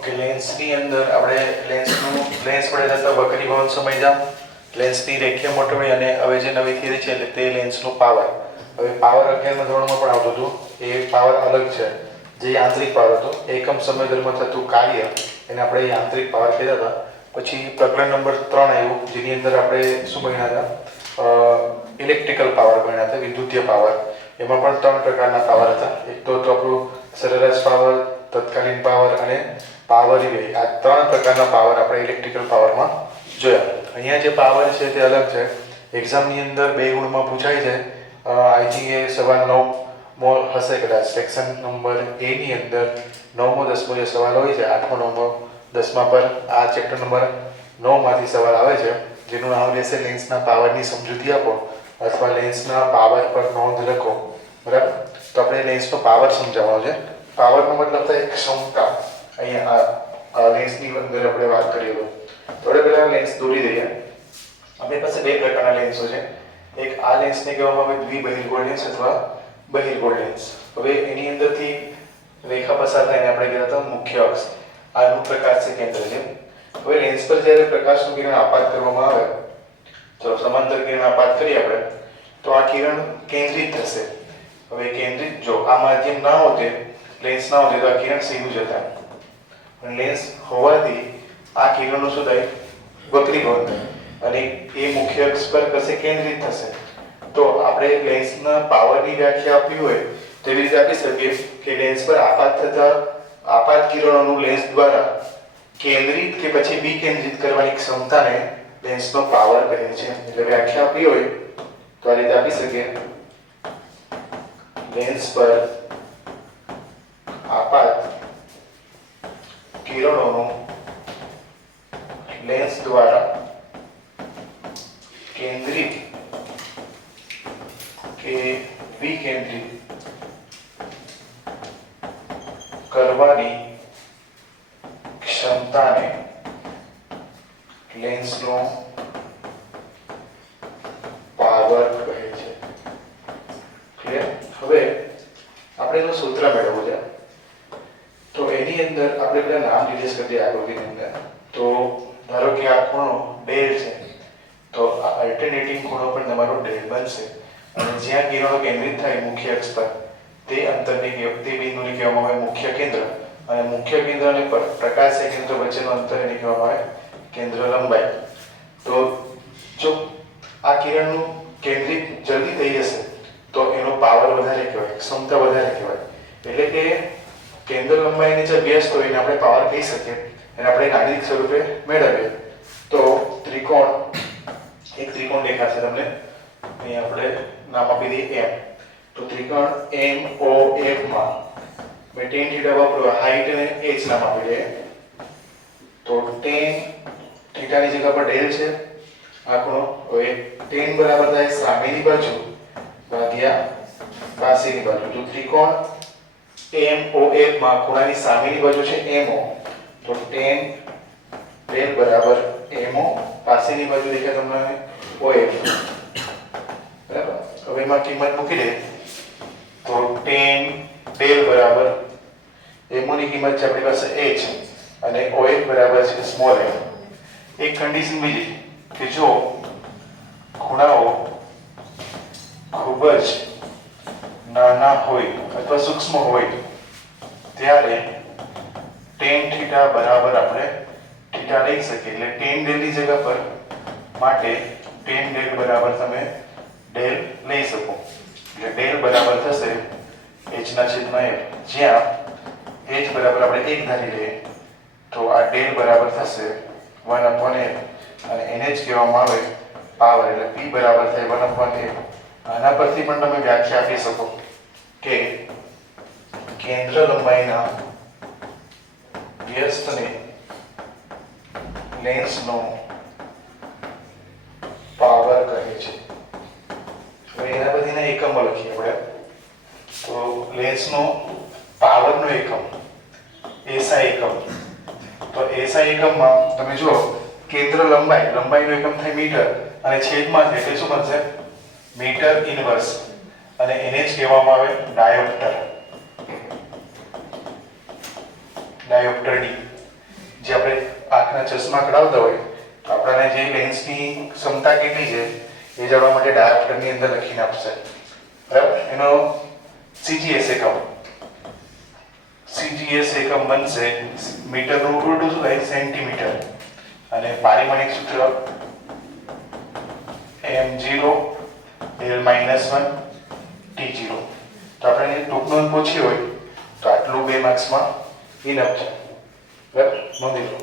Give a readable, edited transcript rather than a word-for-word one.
Okay, લેન્સની અંદર આપણે lens વડે થતા વક્રીભવન સમજ્યા, લેન્સની રેખીય મોટવણી અને હવે જે નવી થિયરી છે એટલે તે લેન્સનો પાવર. હવે પાવર 11મા ધોરણમાં પણ આવતું હતું, એ પાવર અલગ છે. જે યાંત્રિક પાવર હતો, એકમ સમય દરમિયાન થતું કાર્ય એને આપણે યાંત્રિક પાવર કહેતા હતા. પછી પ્રકરણ નંબર 3 આવ્યું, જેની અંદર આપણે શું ભણ્યા હતા? ઇલેક્ટ્રિકલ પાવર ભણ્યા હતા, વિદ્યુતીય પાવર. એમાં પણ 3 પ્રકારના પાવર હતા. એક તો આપણું સરેરાશ પાવર, તત્કાલીન પાવર અને પાવર રિલે. આ 3 પ્રકારના પાવર આપણે ઇલેક્ટ્રિકલ પાવરમાં જોયા. અહીંયા જે પાવર છે તે અલગ છે. એક્ઝામની અંદર 2 ગુણમાં પૂછાય છે. આઈ થિંક એ સવાલ 9મો હશે કદાચ. સેક્શન નંબર A ની અંદર 9મો 10મો જે સવાલ હોય છે, 8મો 9મો 10મા પર આ ચેપ્ટર નંબર 9 માંથી સવાલ આવે છે, જેનું નામ રહેશે લેન્સના પાવરની સમજૂતી આપો અથવા લેન્સના પાવર પર નોંધ લખો. બરાબર? તો આપણે લેન્સનો પાવર સમજાવવાનો છે. પાવરનો મતલબ થાય ક્ષમતા. અહીંયા આ લેન્સની અંદર આપણે વાત કરીએ તો થોડે પહેલા લેન્સ દોરી દઈએ. આપણી પાસે 2 પ્રકારના લેન્સો છે. એક આ લેન્સને કહેવામાં આવે દ્વિબહિર્ગોળ લેન્સ અથવા બહિર્ગોળ લેન્સ. હવે એની અંદરથી રેખા પસાર થાય એને આપણે કહેતા હતા મુખ્ય અક્ષ. આનું પ્રકાશ છે કેન્દ્ર છે. હવે લેન્સ પર જ્યારે પ્રકાશનું કિરણ આપાત કરવામાં આવે, તો સમાંતર કિરણ આપાત કરીએ આપણે, તો આ કિરણ કેન્દ્રિત થશે. હવે કેન્દ્રિત, જો આ માધ્યમ ના હોતે, લેન્સ ના હોતે, તો આ કિરણ સીધું જતા. પણ લેન્સ હોવાથી આ કિરણો શું થાય? વક્રીભવન થાય અને એ મુખ્ય અક્ષ પર કશે કેન્દ્રિત થશે. તો આપણે લેન્સના પાવરની વ્યાખ્યા આપવી હોય તેવી રીતે આપી શકીએ કે લેન્સ પર આપાત કિરણોનું લેન્સ દ્વારા કેન્દ્રિત કે પછી વિકેન્દ્રિત કરવાની ક્ષમતાને લેન્સનો પાવર કહે છે. એટલે વ્યાખ્યા આપવી હોય તો આ રીતે આપી શકીએ: લેન્સ પર આપાત કિરણોનું લેન્સ દ્વારા કેન્દ્રિત કે વિકેન્દ્રિત કરવાની ક્ષમતાને લેન્સનો પાવર કહે છે. ક્લિયર? હવે આપણે એનું સૂત્ર મેળવવું છે. તો એની અંદર આપણે બધા નામ ડિટેલ્સ કરી દઈએ આકૃતિની અંદર. તો ધારો કે આ ખૂણો ડેલ છે, તો આ અલ્ટરનેટિંગ ખૂણો પણ તમારો ડેલ બનશે અને જ્યાં કિરણો કેન્દ્રિત થાય મુખ્ય અક્ષ પર તે અંતરને તે બિંદુને કહેવામાં આવે મુખ્ય કેન્દ્ર અને મુખ્ય કેન્દ્ર અને પ્રકાશીય કેન્દ્ર વચ્ચેનું અંતર એને કહેવામાં આવે કેન્દ્ર લંબાઈ. તો જો આ કિરણનું કેન્દ્રિત જલ્દી થઈ જશે તો એનો પાવર વધારે કહેવાય, ક્ષમતા વધારે કહેવાય. એટલે કે કેન્દ્ર લંબાઈની જે વ્યસ્ત હોય એને આપણે પાવર કહી શકીએ. એને આપણે ગાણિતિક સ્વરૂપે મેળવીએ તો એક ત્રિકોણ દેખાશે તમને. અહીં આપણે નામ આપી દઈએ M. તો ત્રિકોણ MOF માં મેં tan θ વાપર્યું, હાઈટ અને h નામ આપી દઈએ. તો tan θ ની જગ્યા પર ડેલ છે આ ખૂણો. હવે tan બરાબર થાય સામેની બાજુ ભાગ્યા પાસેની બાજુ. તો ત્રિકોણ MOF માં ખૂણાની સામેની બાજુ છે MO, તો tan ડેલ બરાબર MO, પાસેની બાજુ દેખાય તમને OF. બરાબર? હવે એમાં કિંમત મૂકી દે તો tan ડેલ બરાબર MO ની કિંમત છે આપણી પાસે h અને OF બરાબર છે સ્મોલ f. એક કન્ડિશન બીજી કે જો ખૂણાઓ ખૂબ જ નાના હોય અથવા સૂક્ષ્મ હોય ત્યારે tan θ બરાબર આપણે θ લઈ શકીએ. એટલે tan ડેલ ની જગ્યા પર માટે tan ડેલ બરાબર તમે ડેલ લઈ શકો. એટલે ડેલ બરાબર થશે h ના છેદમાં f, જ્યાં h બરાબર આપણે 1 ધારી લઈએ તો આ ડેલ બરાબર થશે 1/f અને એને જ કહેવામાં આવે પાવર. એટલે p બરાબર થાય 1/f. આના પરથી પણ તમે વ્યાખ્યા આપી શકો કે કેન્દ્ર લંબાઈના વ્યસ્તને લેન્સનો પાવર કહે છે. હવે એના બધીના એકમો લખીએ આપણે. તો લેન્સનો પાવરનો એકમ SI એકમ. તો SI એકમમાં તમે જુઓ કેન્દ્ર લંબાઈનો એકમ થાય મીટર અને છેદમાં થાય એટલે શું બનશે? મીટર ઇનવર્સ અને એને જ કહેવામાં આવે ડાયોપ્ટર. Dioptre D. જે આપણે આંખના ચશ્મા કઢાવતા હોય તો આપણને જે લેન્સની ક્ષમતા કેટલી છે એ જાણવા માટે ડાયોપ્ટરની અંદર લખીને આપશે, બરાબર. એનો CGS એકમ બનશે મીટરનું ઉલટું શું થાય સેન્ટીમીટર, અને પારિમાણિક સૂત્ર m0 L-1 T0. તો આપણે ટૂંકમાં પૂછ્યું હોય તો આટલું 2 માર્ક્સમાં ઇનફ છે, બરાબર. નોંધી લો.